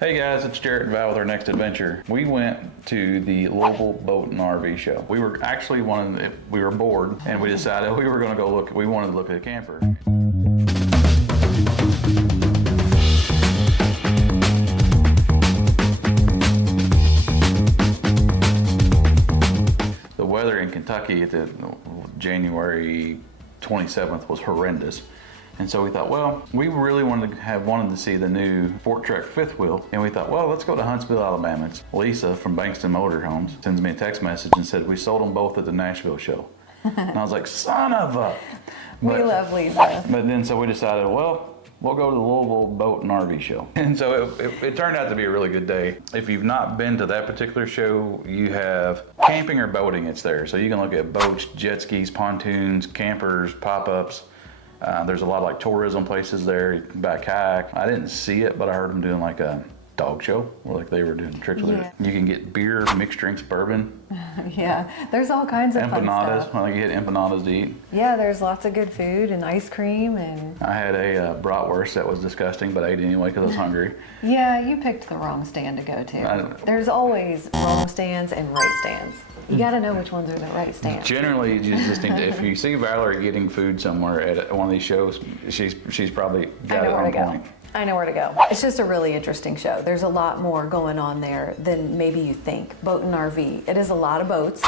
Hey guys, it's Jarrett and Val with our next adventure. We went to the Louisville Boat RV show. We were actually we were bored and we decided we were going to go look. We wanted to look at a camper. The weather in Kentucky at January 27th was horrendous. And so we thought, well, we really wanted to see the new Sporttrek fifth wheel. And we thought, well, let's go to Huntsville, Alabama. It's Lisa from Bankston Motorhomes sends me a text message and said, we sold them both at the Nashville show. And I was like, son of a. We love Lisa. But then so we decided, well, we'll go to the Louisville Boat and RV show. And so it turned out to be a really good day. If you've not been to that particular show, you have camping or boating, it's there. So you can look at boats, jet skis, pontoons, campers, pop-ups. There's a lot of like tourism places there. You can buy a kayak. I didn't see it, but I heard them doing like a dog show where like they were doing tricks with it. You can get beer, mixed drinks, bourbon. Yeah, there's all kinds of fun stuff. Like you get empanadas to eat. Yeah, there's lots of good food and ice cream and. I had a bratwurst that was disgusting, but I ate anyway because I was hungry. Yeah, you picked the wrong stand to go to. There's always wrong stands and right stands. You got to know which ones are the right stands. Generally, you just need to, if you see Valerie getting food somewhere at one of these shows, she's probably got it on point. I know where to go. It's just a really interesting show. There's a lot more going on there than maybe you think. Boat and RV. It is a lot of boats.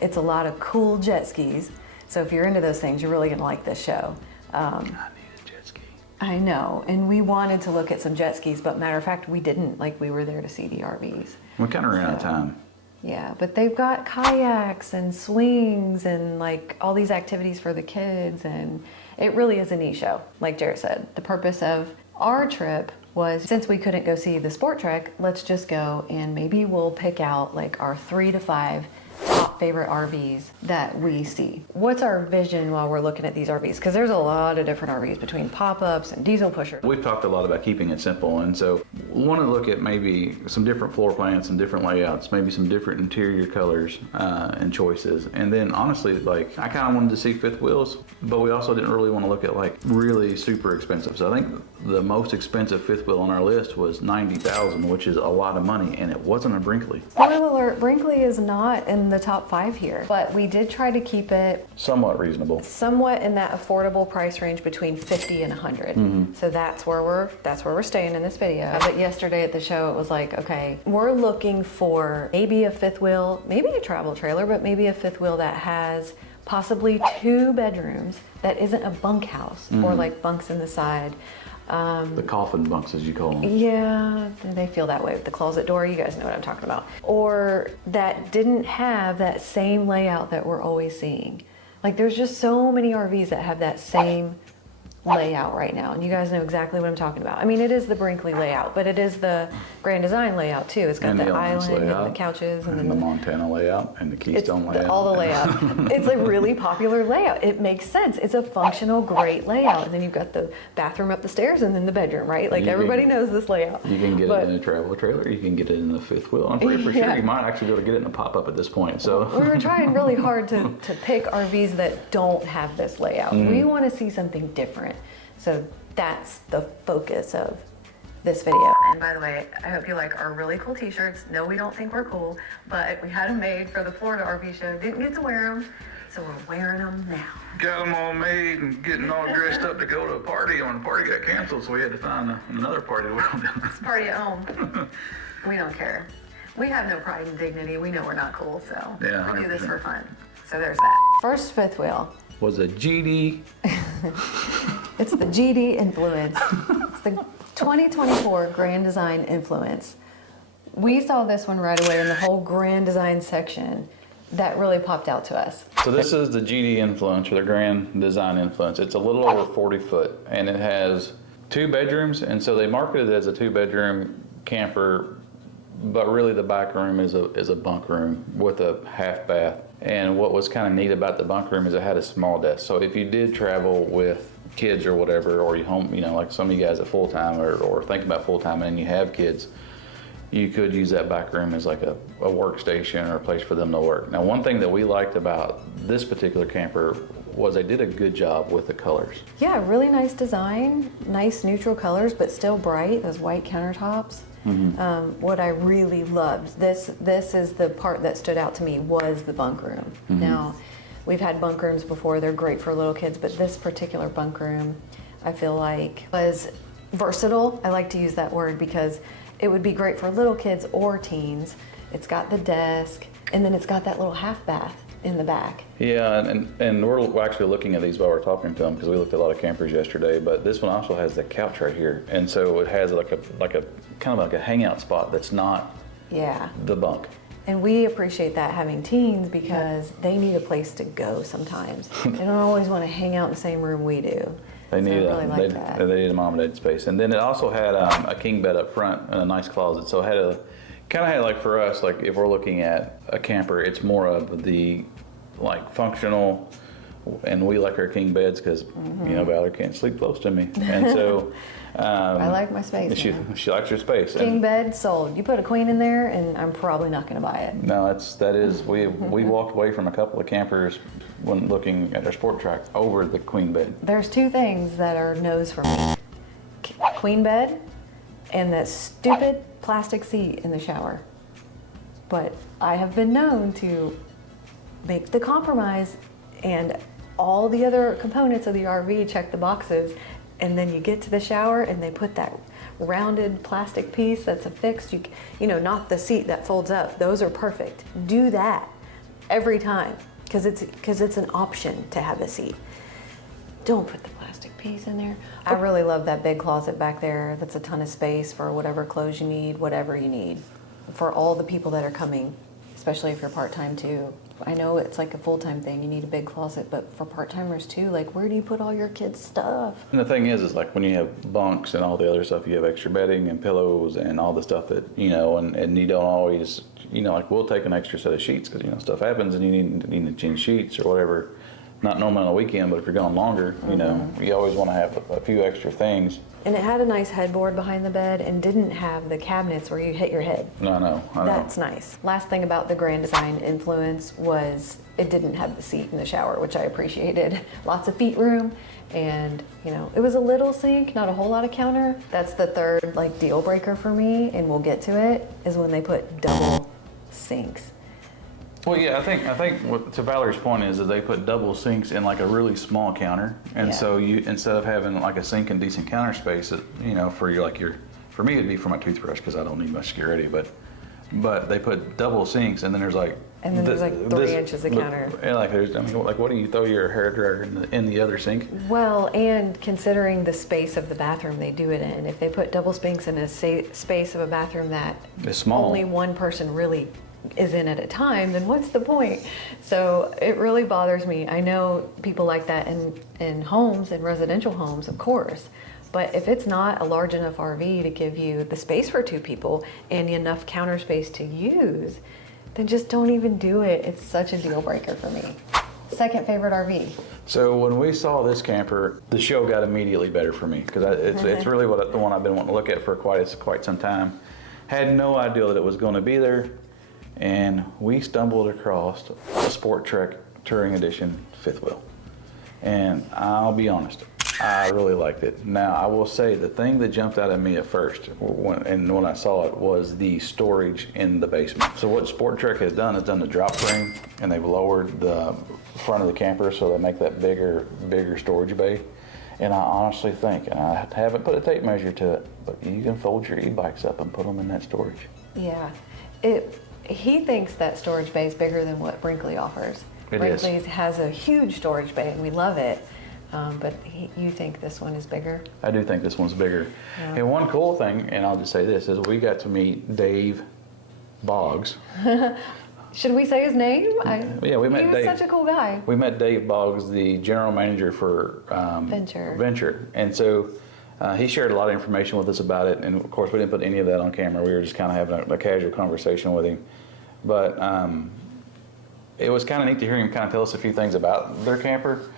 It's a lot of cool jet skis. So if you're into those things, you're really going to like this show. I need a jet ski. I know. And we wanted to look at some jet skis, but matter of fact, we didn't. Like, we were there to see the RVs. We kind of ran out of time. Yeah, but they've got kayaks and swings and like all these activities for the kids, and it really is a neat show. Like Jarrett said, the purpose of our trip was, since we couldn't go see the Sporttrek, let's just go and maybe we'll pick out like our 3 to 5 top favorite RVs that we see. What's our vision while we're looking at these RVs? Because there's a lot of different RVs between pop-ups and diesel pushers. We've talked a lot about keeping it simple, and so we want to look at maybe some different floor plans, some different layouts, maybe some different interior colors and choices. And then honestly, like I kind of wanted to see fifth wheels, but we also didn't really want to look at like really super expensive. So I think the most expensive fifth wheel on our list was $90,000, which is a lot of money, and it wasn't a Brinkley. Spoiler alert, Brinkley is not in the top 5 here, but we did try to keep it somewhat reasonable, somewhat in that affordable price range between 50 and 100. Mm-hmm. So that's where we're staying in this video. But yesterday at the show, it was like, okay, we're looking for maybe a fifth wheel, maybe a travel trailer, but maybe a fifth wheel that has possibly 2 bedrooms that isn't a bunkhouse or like bunks in the side. The coffin bunks, as you call them. Yeah, they feel that way with the closet door. You guys know what I'm talking about. Or that didn't have that same layout that we're always seeing. Like there's just so many RVs that have that same layout right now, and you guys know exactly what I'm talking about. I mean, it is the Brinkley layout, but it is the Grand Design layout too. It's got the island layout, and the couches, and then the Montana layout, and the Keystone layout. All the layout. It's a really popular layout. It makes sense. It's a functional, great layout. And then you've got the bathroom up the stairs, and then the bedroom, right? Like everybody knows this layout. You can get it in a travel trailer. You can get it in the fifth wheel. I'm pretty sure you might actually be able to get it in a pop-up at this point. So we were trying really hard to pick RVs that don't have this layout. We want to see something different. So that's the focus of this video. And by the way, I hope you like our really cool t-shirts. No, we don't think we're cool, but we had them made for the Florida RV show. Didn't get to wear them, so we're wearing them now. Got them all made and getting all dressed up to go to a party. When the party got canceled, so we had to find another party to wear them. It's party at home. We don't care. We have no pride and dignity. We know we're not cool, so yeah, we do this for fun. So there's that. First fifth wheel was a GD. It's the GD Influence. It's the 2024 Grand Design Influence. We saw this one right away in the whole Grand Design section. That really popped out to us. So this is the GD Influence, or the Grand Design Influence. It's a little over 40 foot, and it has 2 bedrooms, and so they marketed it as a 2-bedroom camper, but really the back room is a bunk room with a half bath. And what was kind of neat about the bunk room is it had a small desk. So if you did travel with kids or whatever, or you home, like some of you guys at full time or think about full time and you have kids, you could use that back room as like a workstation or a place for them to work. Now, one thing that we liked about this particular camper was they did a good job with the colors. Yeah, really nice design, nice neutral colors, but still bright, those white countertops. What I really loved, this is the part that stood out to me, was the bunk room. Now, we've had bunk rooms before, they're great for little kids, but this particular bunk room, I feel like, was versatile. I like to use that word because it would be great for little kids or teens. It's got the desk, and then it's got that little half bath in the back. Yeah, and we're actually looking at these while we're talking to them, because we looked at a lot of campers yesterday, but this one also has the couch right here. And so it has like a kind of like a hangout spot that's not the bunk. And we appreciate that, having teens, because they need a place to go sometimes. They don't always want to hang out in the same room we do. They need that. They need a mom and dad space. And then it also had a king bed up front and a nice closet. So it had kind of had, like, for us, like if we're looking at a camper, it's more of the like functional, and we like our king beds because you know, Valerie can't sleep close to me, and so I like my space. She likes her space. King bed sold. You put a queen in there, and I'm probably not going to buy it. No, we walked away from a couple of campers when looking at our Sporttrek over the queen bed. There's two things that are no's for me: queen bed and that stupid plastic seat in the shower. But I have been known to make the compromise, and all the other components of the RV check the boxes, and then you get to the shower and they put that rounded plastic piece that's affixed, you know, not the seat that folds up. Those are perfect. Do that every time, because it's an option to have a seat. Don't put the plastic piece in there. I really love that big closet back there. That's a ton of space for whatever clothes you need, whatever you need, for all the people that are coming, especially if you're part-time too. I know it's like a full-time thing, you need a big closet, but for part-timers too, like, where do you put all your kids' stuff? And the thing is like when you have bunks and all the other stuff, you have extra bedding and pillows and all the stuff that, you know, and you don't always, you know, like we'll take an extra set of sheets because, you know, stuff happens and you need to change sheets or whatever. Not normally on a weekend, but if you're going longer, you know, you always want to have a few extra things. And it had a nice headboard behind the bed and didn't have the cabinets where you hit your head. I know. That's nice. Last thing about the Grand Design influence was it didn't have the seat in the shower, which I appreciated. Lots of feet room, and, you know, it was a little sink, not a whole lot of counter. That's the third, like, deal breaker for me, and we'll get to it, is when they put double sinks. Well, yeah, I think what, to Valerie's point, is that they put double sinks in like a really small counter, and so you, instead of having like a sink and decent counter space, you know, for for me it'd be for my toothbrush because I don't need much security, but they put double sinks, and then there's like 3 inches of counter. And like like what do you throw your hair dryer in the other sink? Well, and considering the space of the bathroom they do it in, if they put double sinks in a space of a bathroom that is small, only one person really is in at a time, then what's the point? So it really bothers me. I know people like that in homes, in residential homes, of course, but if it's not a large enough RV to give you the space for two people and enough counter space to use, then just don't even do it. It's such a deal breaker for me. Second favorite RV. So when we saw this camper, the show got immediately better for me, because it's really the one I've been wanting to look at for quite some time. Had no idea that it was going to be there. And we stumbled across a Sporttrek Touring Edition fifth wheel. And I'll be honest, I really liked it. Now, I will say the thing that jumped out at me at first when I saw it was the storage in the basement. So what Sporttrek has done the drop frame, and they've lowered the front of the camper so they make that bigger storage bay. And I honestly think, and I haven't put a tape measure to it, but you can fold your e-bikes up and put them in that storage. Yeah. He thinks that storage bay is bigger than what Brinkley offers. Brinkley has a huge storage bay, and we love it. But you think this one is bigger? I do think this one's bigger. Yeah. And one cool thing, and I'll just say this, is we got to meet Dave Boggs. Should we say his name? Yeah, we met Dave. He was such a cool guy. We met Dave Boggs, the general manager for Venture. And so he shared a lot of information with us about it, and of course we didn't put any of that on camera. We were just kind of having a casual conversation with him. But it was kind of neat to hear him kind of tell us a few things about their camper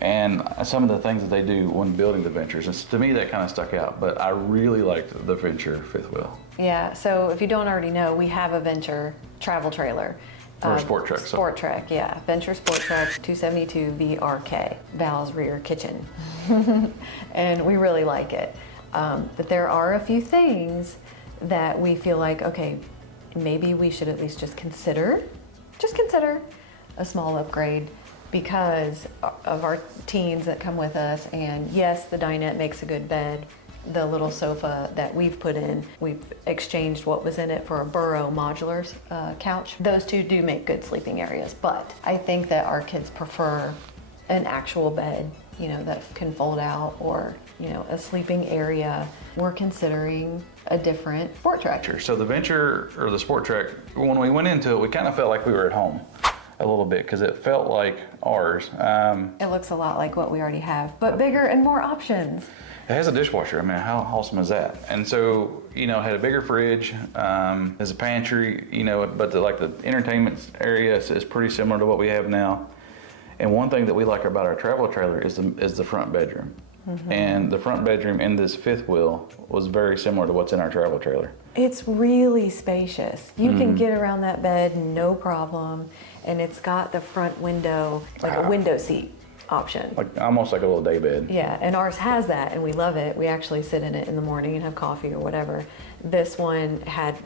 and some of the things that they do when building the Ventures. And to me that kind of stuck out, but I really liked the Venture fifth wheel. Yeah, so if you don't already know, we have a Venture travel trailer. For Sporttrek. Sporttrek, yeah. Venture Sporttrek 272 VRK, Val's rear kitchen. And we really like it. But there are a few things that we feel like, okay, maybe we should at least just consider a small upgrade because of our teens that come with us. And yes, the dinette makes a good bed. The little sofa that we've put in, we've exchanged what was in it for a Burrow modular couch. Those two do make good sleeping areas, but I think that our kids prefer an actual bed, you know, that can fold out, or, you know, a sleeping area. We're considering a different Sporttrek. So the Venture, or the Sporttrek, when we went into it, we kind of felt like we were at home a little bit, because it felt like ours. It looks a lot like what we already have, but bigger and more options. It has a dishwasher. I mean, how awesome is that? And so, you know, it had a bigger fridge, there's a pantry, you know, but the entertainment area is pretty similar to what we have now. And one thing that we like about our travel trailer is the front bedroom. Mm-hmm. And the front bedroom in this fifth wheel was very similar to what's in our travel trailer. It's really spacious. You can get around that bed no problem. And it's got the front window, like a window seat option. Like almost like a little day bed. Yeah, and ours has that, and we love it. We actually sit in it in the morning and have coffee or whatever. This one had,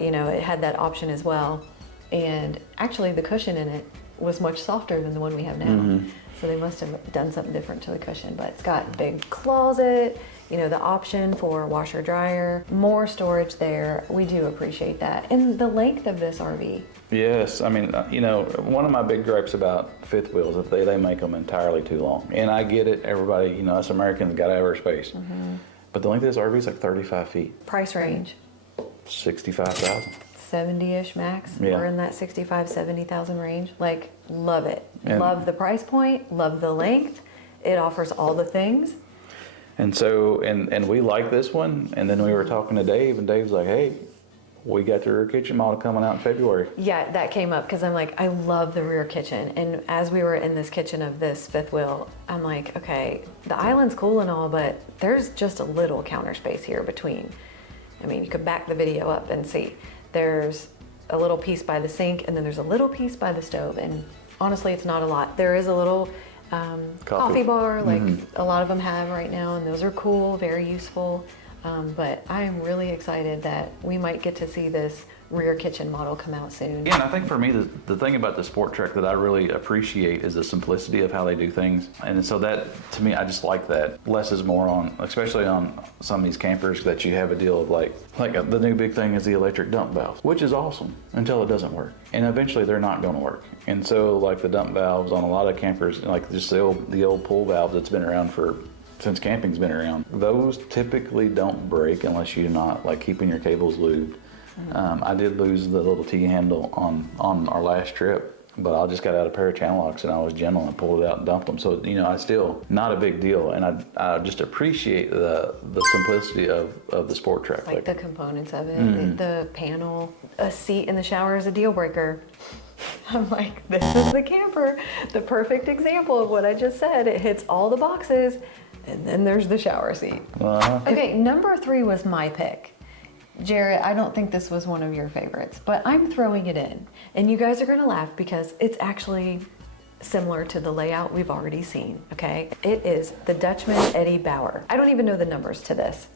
you know, it had that option as well. And actually the cushion in it was much softer than the one we have now. Mm-hmm. So they must have done something different to the cushion, but it's got a big closet, you know, the option for washer dryer, more storage there. We do appreciate that. And the length of this RV. Yes, I mean, you know, one of my big gripes about fifth wheels is they make them entirely too long. And I get it, everybody, you know, us Americans got to have our space. Mm-hmm. But the length of this RV is like 35 feet. Price range? 65,000. 70-ish max. Yeah. We're in that 65, 70,000 range. Like, love it. And love the price point, love the length. It offers all the things. And so, and we like this one. And then we were talking to Dave, and Dave's like, hey, we got the rear kitchen model coming out in February. Yeah, that came up because I'm like, I love the rear kitchen. And as we were in this kitchen of this fifth wheel, I'm like, okay, the island's cool and all, but there's just a little counter space here between. I mean, you could back the video up and see. There's a little piece by the sink, and then there's a little piece by the stove. And honestly, it's not a lot. There is a little coffee bar, like a lot of them have right now, and those are cool, very useful. But I am really excited that we might get to see this rear kitchen model come out soon. Yeah, and I think for me, the thing about the Sporttrek that I really appreciate is the simplicity of how they do things. And so that, to me, I just like that. Less is more on, especially on some of these campers, that you have a deal of like the new big thing is the electric dump valve, which is awesome until it doesn't work. And eventually they're not going to work. And so like the dump valves on a lot of campers, like just the old pull valves that's been around since camping's been around, those typically don't break unless you're not like keeping your cables lubed. I did lose the little T-handle on our last trip, but I just got out a pair of channel locks and I was gentle and pulled it out and dumped them. So, you know, I still, not a big deal. And I just appreciate the simplicity of the Sporttrek. Like the components of it, the panel, a seat in the shower is a deal breaker. I'm like, this is the camper, the perfect example of what I just said. It hits all the boxes, and then there's the shower seat. Okay, number 3 was my pick. Jarrett, I don't think this was one of your favorites, but I'm throwing it in. And you guys are gonna laugh because it's actually similar to the layout we've already seen, okay? It is the Dutchmen Eddie Bauer. I don't even know the numbers to this.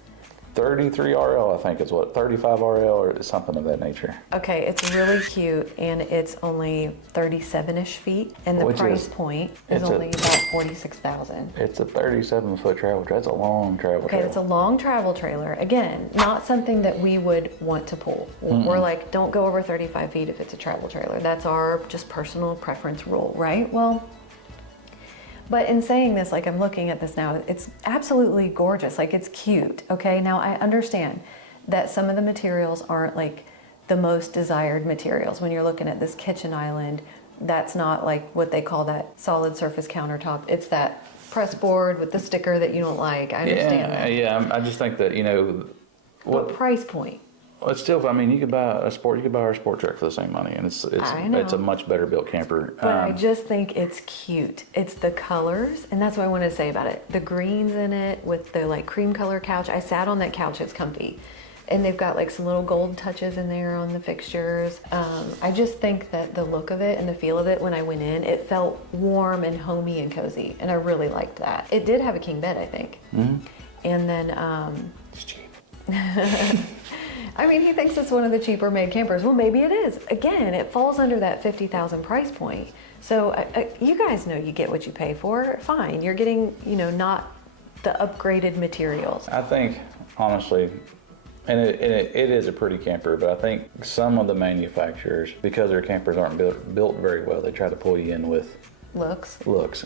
33 RL, I think is what, 35 RL or something of that nature. Okay, it's really cute, and it's only 37-ish feet, and the price point is only about $46,000. It's a 37-foot travel trailer. That's a long travel trailer. Okay, it's a long travel trailer. Again, not something that we would want to pull. We're like, don't go over 35 feet if it's a travel trailer. That's our just personal preference rule, right? Well, but in saying this, like I'm looking at this now, it's absolutely gorgeous. Like it's cute, okay? Now I understand that some of the materials aren't like the most desired materials. When you're looking at this kitchen island, that's not like what they call that solid surface countertop. It's that press board with the sticker that you don't like. I understand that. Yeah, I just think that, you know, what price point? Well, it's still, I mean, you could buy our Sporttrek for the same money, and it's a much better built camper. But I just think it's cute. It's the colors, and that's what I want to say about it. The greens in it with the like cream color couch. I sat on that couch, it's comfy. And they've got like some little gold touches in there on the fixtures. I just think that the look of it and the feel of it when I went in, it felt warm and homey and cozy, and I really liked that. It did have a king bed, I think. Mm-hmm. And then, it's cheap. I mean, he thinks it's one of the cheaper made campers. Well, maybe it is. Again, it falls under that 50,000 price point. So you guys know you get what you pay for. Fine, you're getting, not the upgraded materials. I think, honestly, and it is a pretty camper, but I think some of the manufacturers, because their campers aren't built very well, they try to pull you in with looks,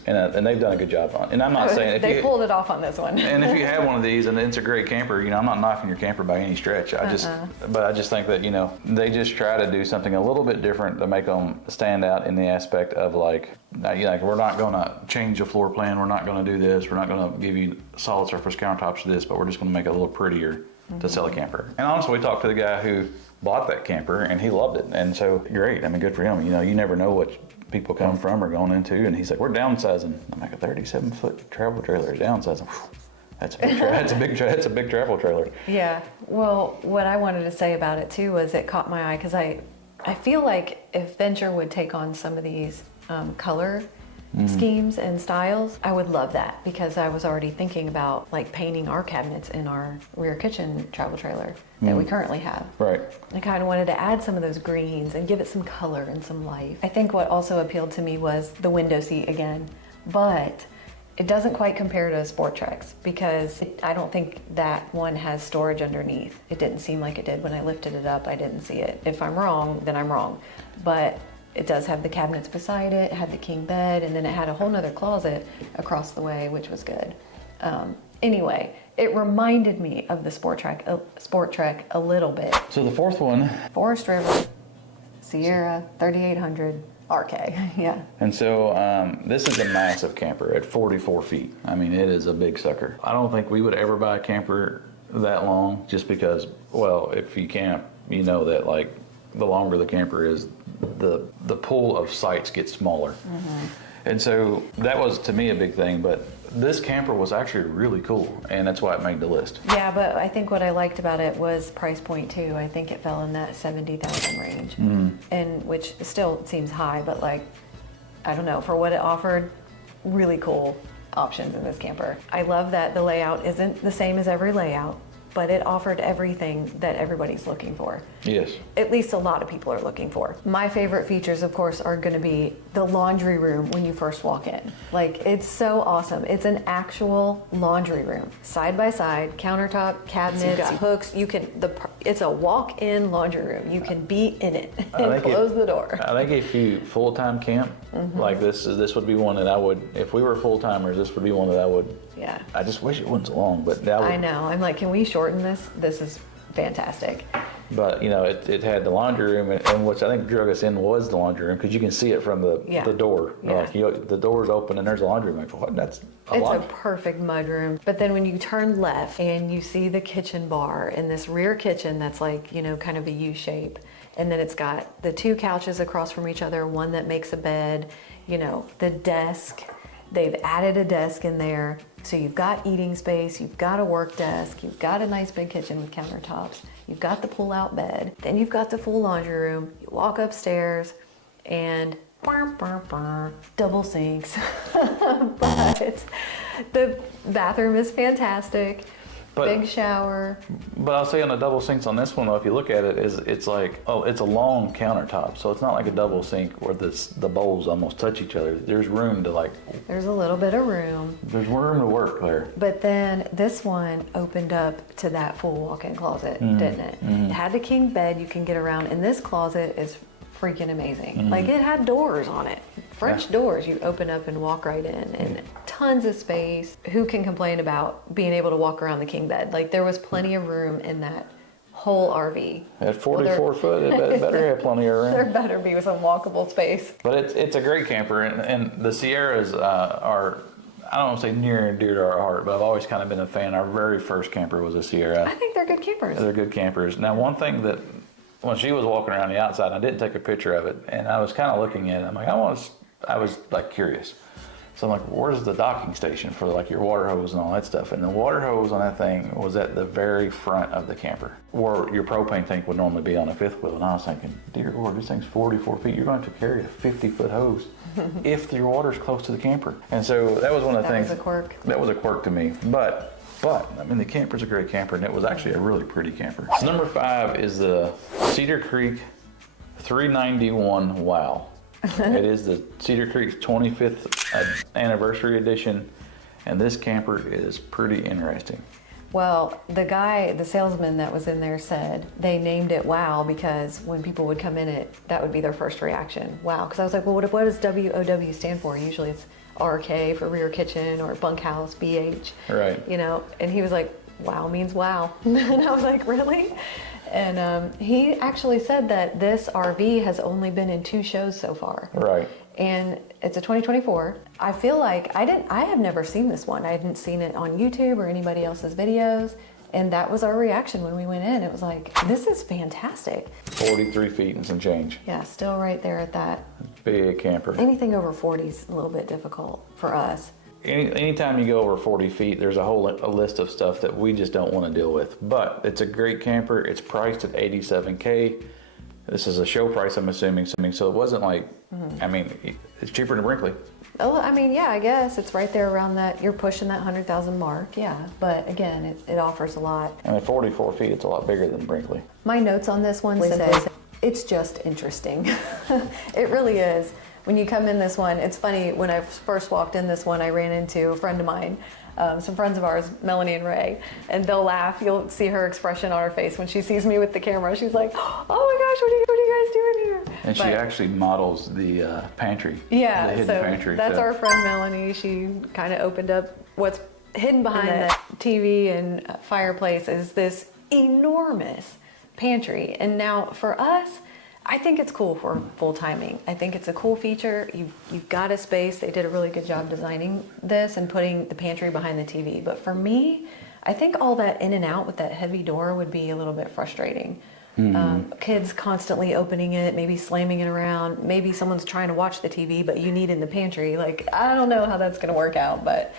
and they've done a good job on it. And I'm not saying they pulled it off on this one. And if you have one of these and it's a great camper, I'm not knocking your camper by any stretch. But I just think that they just try to do something a little bit different to make them stand out in the aspect of like we're not going to change the floor plan, we're not going to do this, we're not going to give you solid surface countertops to this, but we're just going to make it a little prettier to sell a camper. And honestly, we talked to the guy who bought that camper and he loved it, and so great. I mean, good for him. You never know what people come from or going into, and he's like, we're downsizing. I'm like, a 37-foot travel trailer is downsizing. That's a big travel trailer. Yeah. Well, what I wanted to say about it too was it caught my eye because I feel like if Venture would take on some of these color schemes and styles, I would love that, because I was already thinking about like painting our cabinets in our rear kitchen travel trailer that we currently have. Right. I kind of wanted to add some of those greens and give it some color and some life. I think what also appealed to me was the window seat again, but it doesn't quite compare to Sporttrek's because I don't think that one has storage underneath. It didn't seem like it did. When I lifted it up, I didn't see it. If I'm wrong, then I'm wrong. But it does have the cabinets beside it, had the king bed, and then it had a whole nother closet across the way, which was good. Anyway, it reminded me of the Sporttrek a little bit. So the fourth one, Forest River, Sierra, 3800 RK, yeah. And so this is a massive camper at 44 feet. I mean, it is a big sucker. I don't think we would ever buy a camper that long, just because, well, if you camp, you know that like the longer the camper is, the pool of sites gets smaller. And so that was, to me, a big thing. But this camper was actually really cool, and that's why it made the list. Yeah, but I think what I liked about it was price point too. I think it fell in that 70,000 range, and which still seems high, but like, I don't know, for what it offered, really cool options in this camper. I love that the layout isn't the same as every layout, but it offered everything that everybody's looking for. Yes. At least a lot of people are looking for. My favorite features, of course, are gonna be the laundry room when you first walk in. Like, it's so awesome. It's an actual laundry room. Side by side, countertop, cabinets, hooks. It's a walk-in laundry room. You can be in it and close the door. I think if you full-time camp, like this would be one that I would, if we were full-timers, this would be one that I would. Yeah. I just wish it wasn't so long, but that would. I know. I'm like, can we shorten this? This is fantastic. But it had the laundry room, and which I think drug us in was the laundry room, because you can see it from the door. Yeah. Like the door's open and there's a laundry room. Like, what? That's It's a perfect mud room. But then when you turn left and you see the kitchen bar and this rear kitchen that's like, kind of a U shape, and then it's got the two couches across from each other, one that makes a bed, the desk. They've added a desk in there. So you've got eating space, you've got a work desk, you've got a nice big kitchen with countertops, you've got the pull-out bed, then you've got the full laundry room. You walk upstairs and double sinks. But the bathroom is fantastic. Big shower. But I'll say on the double sinks on this one, though, if you look at it, it's like, it's a long countertop. So it's not like a double sink where the bowls almost touch each other. There's room to There's a little bit of room. There's room to work there. But then this one opened up to that full walk-in closet, didn't it? It had the king bed you can get around, and this closet is freaking amazing. Like, it had doors on it. French doors you open up and walk right in, and tons of space. Who can complain about being able to walk around the king bed? Like, there was plenty of room in that whole RV. At 44 foot, it better have plenty of room. There better be some walkable space. But it's a great camper, and the Sierras are, I don't want to say near and dear to our heart, but I've always kind of been a fan. Our very first camper was a Sierra. I think they're good campers. They're good campers. Now, one thing that, when she was walking around the outside, I didn't take a picture of it, and I was kind of looking at it. I'm like, I was like curious. So I'm like, where's the docking station for like your water hose and all that stuff? And the water hose on that thing was at the very front of the camper, where your propane tank would normally be on a fifth wheel. And I was thinking, dear Lord, this thing's 44 feet. You're going to have to carry a 50-foot hose if your water's close to the camper. And so that was one of the things. That was a quirk. That was a quirk to me. But But, I mean, the camper's a great camper, and it was actually a really pretty camper. So number 5 is the Cedar Creek 391 WOW. It is the Cedar Creek's 25th anniversary edition, and this camper is pretty interesting. Well, the salesman that was in there said they named it WOW because when people would come in it, that would be their first reaction. Wow. Because I was like, well, what does WOW stand for? Usually it's RK for rear kitchen or bunkhouse, BH. Right. You know, and he was like, WOW means wow. And I was like, really? And he actually said that this RV has only been in 2 shows so far. Right. And it's a 2024. I feel like I have never seen this one. I hadn't seen it on YouTube or anybody else's videos. And that was our reaction when we went in. It was like, this is fantastic. 43 feet and some change. Yeah, still right there at that. Big camper. Anything over 40 is a little bit difficult for us. Anytime you go over 40 feet, there's a list of stuff that we just don't want to deal with. But it's a great camper. It's priced at $87K. This is a show price, I'm assuming. So it wasn't like, I mean, it's cheaper than Brinkley. Oh, I mean, yeah, I guess it's right there around that. You're pushing that 100,000 mark, yeah. But again, it offers a lot. And at 44 feet, it's a lot bigger than Brinkley. My notes on this one says, it's just interesting. It really is. When you come in this one, it's funny, when I first walked in this one, I ran into a friend of mine, some friends of ours, Melanie and Ray, and they'll laugh. You'll see her expression on her face when she sees me with the camera. She's like, oh my gosh, what are you guys doing here? And she actually models the pantry. Yeah, the hidden so pantry. That's our friend Melanie. She kind of opened up what's hidden behind the TV and fireplace is this enormous pantry. And now for us, I think it's cool for full timing. I think it's a cool feature. You've got a space. They did a really good job designing this and putting the pantry behind the TV. But for me, I think all that in and out with that heavy door would be a little bit frustrating. Kids constantly opening it, maybe slamming it around. Maybe someone's trying to watch the TV, but you need it in the pantry. Like, I don't know how that's going to work out, but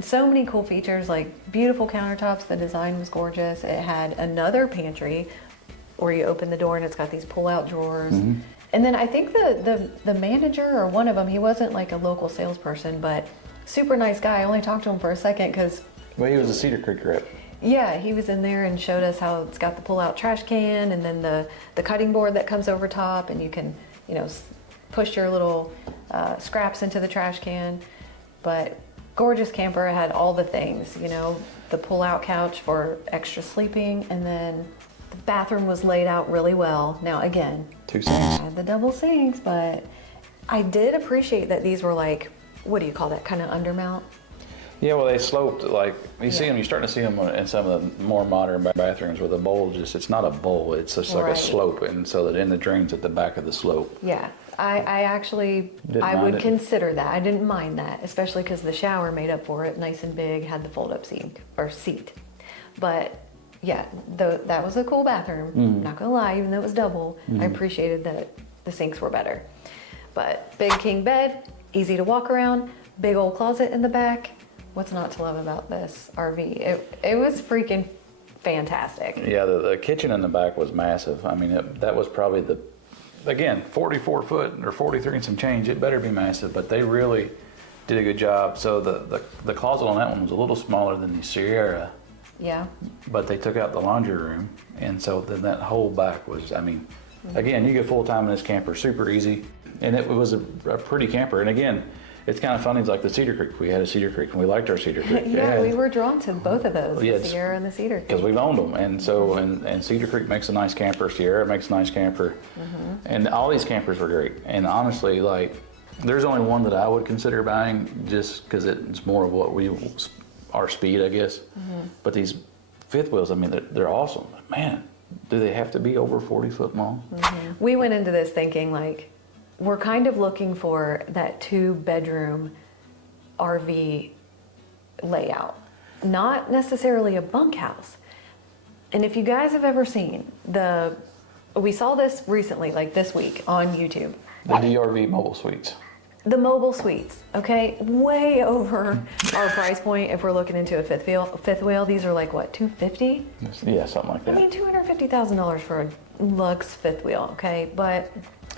so many cool features, like beautiful countertops. The design was gorgeous. It had another pantry where you open the door and it's got these pull-out drawers. And then I think the manager or one of them, he wasn't like a local salesperson, but super nice guy. I only talked to him for a second because... Well, he was a Cedar Creek rep. Yeah, he was in there and showed us how it's got the pull-out trash can and then the cutting board that comes over top, and you can, you know, push your little scraps into the trash can. But gorgeous camper. It had all the things, you know, the pull-out couch for extra sleeping, and then the bathroom was laid out really well. Now again, 2 sinks. I had the double sinks, but I did appreciate that these were like, what do you call that, kind of undermount? Yeah, well, they sloped, like, you see them, you're starting to see them in some of the more modern bathrooms where the bowl it's not a bowl, it's just like a slope, and so that in the drain's at the back of the slope. Yeah, I actually, I would consider that. I didn't mind that, especially because the shower made up for it, nice and big, had the fold-up seat. But yeah, that was a cool bathroom, not gonna lie, even though it was double, I appreciated that the sinks were better. But big king bed, easy to walk around, big old closet in the back. What's not to love about this RV? It was freaking fantastic. Yeah, the kitchen in the back was massive. I mean, that was probably again, 44 foot or 43 and some change. It better be massive, but they really did a good job. So the closet on that one was a little smaller than the Sierra. Yeah. But they took out the laundry room, and so then that whole back was, I mean, again, you get full time in this camper, super easy. And it was a pretty camper. And again, it's kind of funny, it's like the Cedar Creek. We had a Cedar Creek, and we liked our Cedar Creek. Yeah, we were drawn to both of those, yeah, the Sierra and the Cedar Creek. Because we've owned them, and so, and Cedar Creek makes a nice camper, Sierra makes a nice camper, and all these campers were great. And honestly, like, there's only one that I would consider buying just because it's more of what our speed, I guess. But these fifth wheels, I mean, they're awesome. But man, do they have to be over 40 foot long? We went into this thinking, like, we're kind of looking for that 2-bedroom RV layout, not necessarily a bunkhouse. And if you guys have ever seen we saw this recently, like this week on YouTube. The DRV mobile suites. The mobile suites, okay, way over our price point. If we're looking into a fifth wheel, these are like what, $250? Yeah, something like that. I mean, $250,000 for a luxe fifth wheel, okay,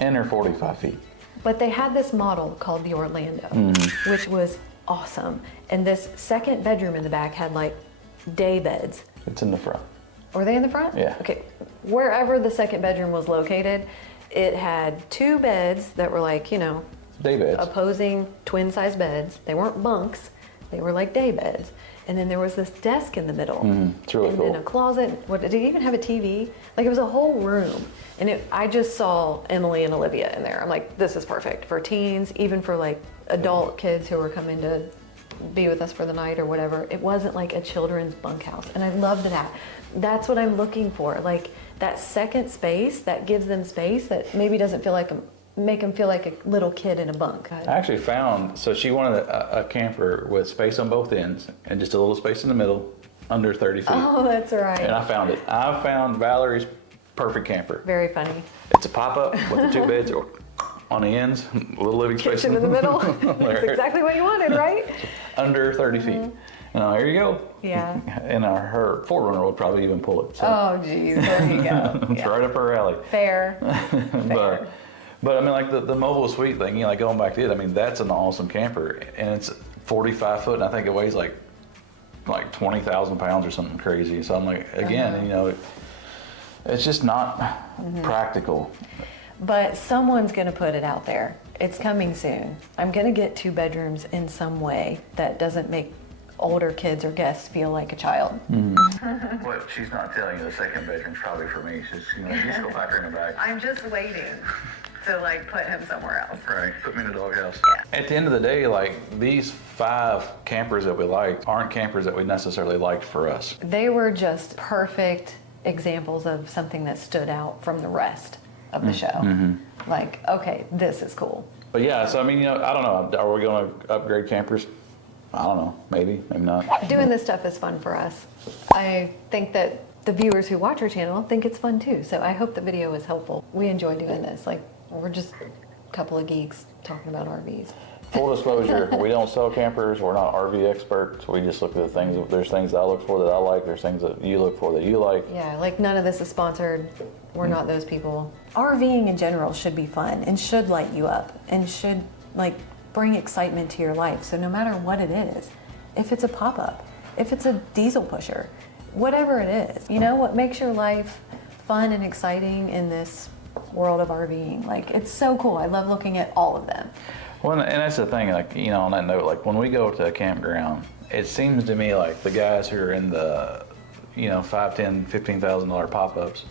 And they're 45 feet. But they had this model called the Orlando, which was awesome. And this second bedroom in the back had like day beds. It's in the front. Were they in the front? Yeah. Okay. Wherever the second bedroom was located, it had 2 beds that were like, you know, Day beds. opposing twin size beds. They weren't bunks, they were like day beds. And then there was this desk in the middle. It's really and cool. then a closet. What, did it even have a TV? Like, it was a whole room. And I just saw Emily and Olivia in there. I'm like, this is perfect for teens, even for like adult kids who were coming to be with us for the night or whatever. It wasn't like a children's bunkhouse. And I loved that. That's what I'm looking for. Like that second space that gives them space that maybe doesn't feel like make them feel like a little kid in a bunk. I actually found, so she wanted a camper with space on both ends and just a little space in the middle, under 30 feet. Oh, that's right. And I found it. I found Valerie's perfect camper. Very funny. It's a pop-up with the 2 beds on the ends, a little living space Kitchen in the middle. That's exactly what you wanted, right? Under 30 feet. And here you go. Yeah. And her Forerunner would probably even pull it. So. Oh, geez, there you go. It's right up her alley. Fair. But I mean, like the mobile suite thing, you know, like going back to it, I mean, that's an awesome camper. And it's 45 foot, and I think it weighs like 20,000 pounds or something crazy. So I'm like, again, you know, it's just not practical. But someone's going to put it out there. It's coming soon. I'm going to get 2 bedrooms in some way that doesn't make older kids or guests feel like a child. What she's not telling you, the second bedroom's probably for me. She's, you know, just go back her in the back. I'm just waiting to like put him somewhere else. Right, put me in the doghouse. Yeah. At the end of the day, like these 5 campers that we liked aren't campers that we necessarily liked for us. They were just perfect examples of something that stood out from the rest of the show. Like, okay, this is cool. But yeah, so I mean, you know, I don't know. Are we going to upgrade campers? I don't know. Maybe, maybe not. Doing this stuff is fun for us. I think that the viewers who watch our channel think it's fun too. So I hope the video is helpful. We enjoy doing this. Like, we're just a couple of geeks talking about RVs. Full disclosure, we don't sell campers. We're not RV experts. We just look at the things. There's things that I look for that I like. There's things that you look for that you like. Yeah, like none of this is sponsored. We're not those people. RVing in general should be fun and should light you up and should like bring excitement to your life. So no matter what it is, if it's a pop-up, if it's a diesel pusher, whatever it is, you know, what makes your life fun and exciting in this world of RVing. Like, it's so cool. I love looking at all of them. Well, and that's the thing, like, you know, on that note, like when we go to a campground, it seems to me like the guys who are in the, you know, $5,000, $10,000, $15,000 pop-ups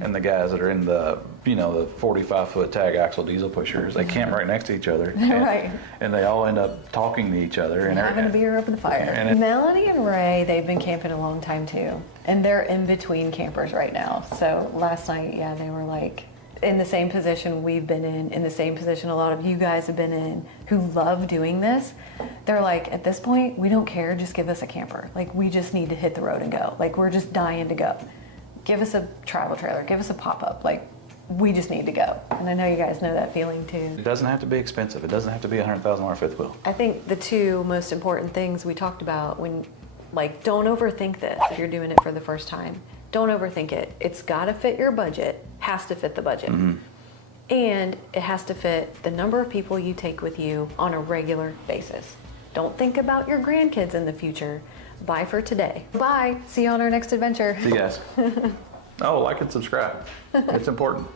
and the guys that are in the, you know, the 45-foot tag axle diesel pushers, they camp right next to each other. And, Right. And they all end up talking to each other. And Having a beer over the fire. And Melanie and Ray, they've been camping a long time too. And they're in between campers right now. So last night, yeah, they were like in the same position we've been in the same position a lot of you guys have been in who love doing this. They're like, at this point, we don't care, just give us a camper. Like, we just need to hit the road and go. Like, we're just dying to go. Give us a travel trailer, give us a pop-up. Like, we just need to go. And I know you guys know that feeling too. it doesn't have to be expensive. It doesn't have to be a $100,000 fifth wheel. I think the 2 most important things we talked about when, like, don't overthink this if you're doing it for the first time. Don't overthink it. It's got to fit your budget, has to fit the budget. And it has to fit the number of people you take with you on a regular basis. Don't think about your grandkids in the future. Bye for today. Bye. See you on our next adventure. See you guys. Oh, like and subscribe. It's important.